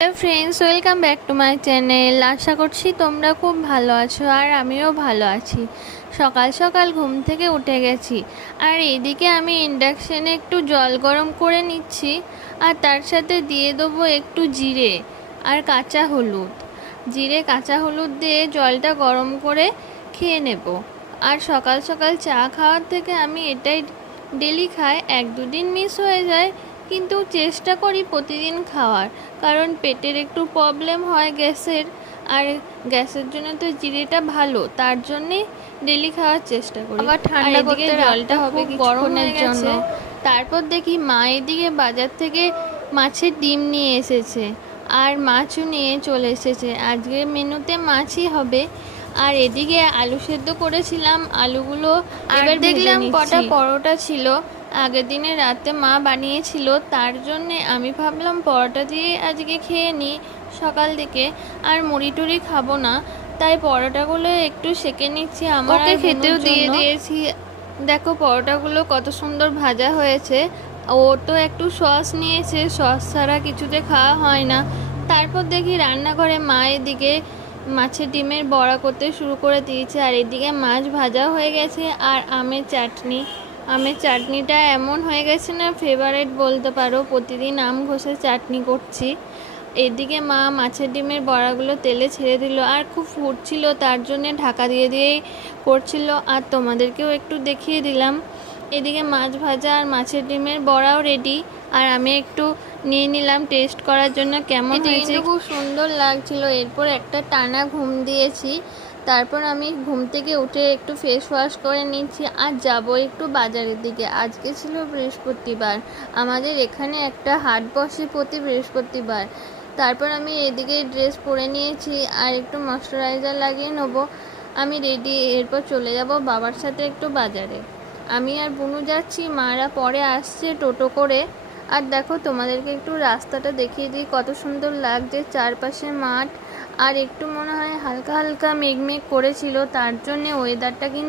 Hello friends, welcome back to my channel. আশা করছি তোমরা খুব ভালো আছো আর আমিও ভালো আছি। সকাল সকাল ঘুম থেকে উঠে গেছি আর এদিকে আমি ইন্ডাকশানে একটু জল গরম করে নিচ্ছি আর তার সাথে দিয়ে দেবো একটু জিরে আর কাঁচা হলুদ। জিরে কাঁচা হলুদ দিয়ে জলটা গরম করে খেয়ে নেব। আর সকাল সকাল চা খাওয়ার থেকে আমি এটাই ডেলি খাই। এক দুদিন মিস হয়ে যায়, কিন্তু চেষ্টা করি প্রতিদিন খাওয়ার, কারণ পেটের একটু প্রবলেম হয় গ্যাসের, আর গ্যাসের জন্য তো জিরেটা ভালো, তার জন্যে ডেলি খাওয়ার চেষ্টা করি। আবার ঠান্ডা করতে জলটা হবে গরমের জন্য। তারপর দেখি মা এদিকে বাজার থেকে মাছের ডিম নিয়ে এসেছে আর মাছও নিয়ে চলে এসেছে। আজকের মেনুতে মাছই হবে। আর এদিকে আলু সেদ্ধ করেছিলাম, আলুগুলো এবার দেখলাম কটা পরোটা ছিল, আগের দিনে রাতে মা বানিয়েছিল, তার জন্যে আমি ভাবলাম পরোটা দিয়ে আজকে খেয়ে নিই সকাল থেকে, আর মুড়ি টুড়ি খাবো না, তাই পরোটাগুলো একটু সেঁকে নিচ্ছি। আমার খেতেও দিয়ে দিয়েছি। দেখো পরোটাগুলো কত সুন্দর ভাজা হয়েছে। ও তো একটু সস নিয়েছে, সস ছাড়া কিছুতে খাওয়া হয় না। তারপর দেখি রান্নাঘরে মা এদিকে মাছের ডিমের বড়া করতে শুরু করে দিয়েছে, আর এদিকে মাছ ভাজা হয়ে গেছে। আর আমের চাটনিটা এমন হয়ে গেছে না, ফেভারিট বলতে পারো, প্রতিদিন আম ঘষে চাটনি করছি। এদিকে মা মাছের ডিমের বড়াগুলো তেলে ছেড়ে দিল আর খুব ফুটছিল, তার জন্যে ঢাকা দিয়েই করছিল, আর তোমাদেরকেও একটু দেখিয়ে দিলাম। এদিকে মাছ ভাজা আর মাছের ডিমের বড়াও রেডি, আর আমি একটু নিয়ে নিলাম টেস্ট করার জন্য কেমন হয়েছে। খুব সুন্দর লাগছিল। এরপর একটা টানা ঘুম দিয়েছি, তারপর আমি ঘুম থেকে উঠে একটু ফেস ওয়াশ করে নিচ্ছি আর যাব একটু বাজারের দিকে। আজকে ছিল বৃহস্পতিবার, আমাদের এখানে একটা হাট বসে প্রতি বৃহস্পতিবার। তারপর আমি এদিকে ড্রেস পরে নিয়েছি আর একটু ময়শ্চারাইজার লাগিয়ে নেবো। আমি রেডি, এরপর চলে যাব বাবার সাথে একটু বাজারে। আমি আর বুনু যাচ্ছি, মারা পরে আসছে টোটো করে। আর দেখো তোমাদেরকে একটু রাস্তাটা দেখিয়ে দিই, কত সুন্দর লাগছে, চারপাশে মাঠ আর একটু মনে হয় হালকা হালকা মেঘ করেছিল, তার জন্যে ওয়েদারটা কিন্তু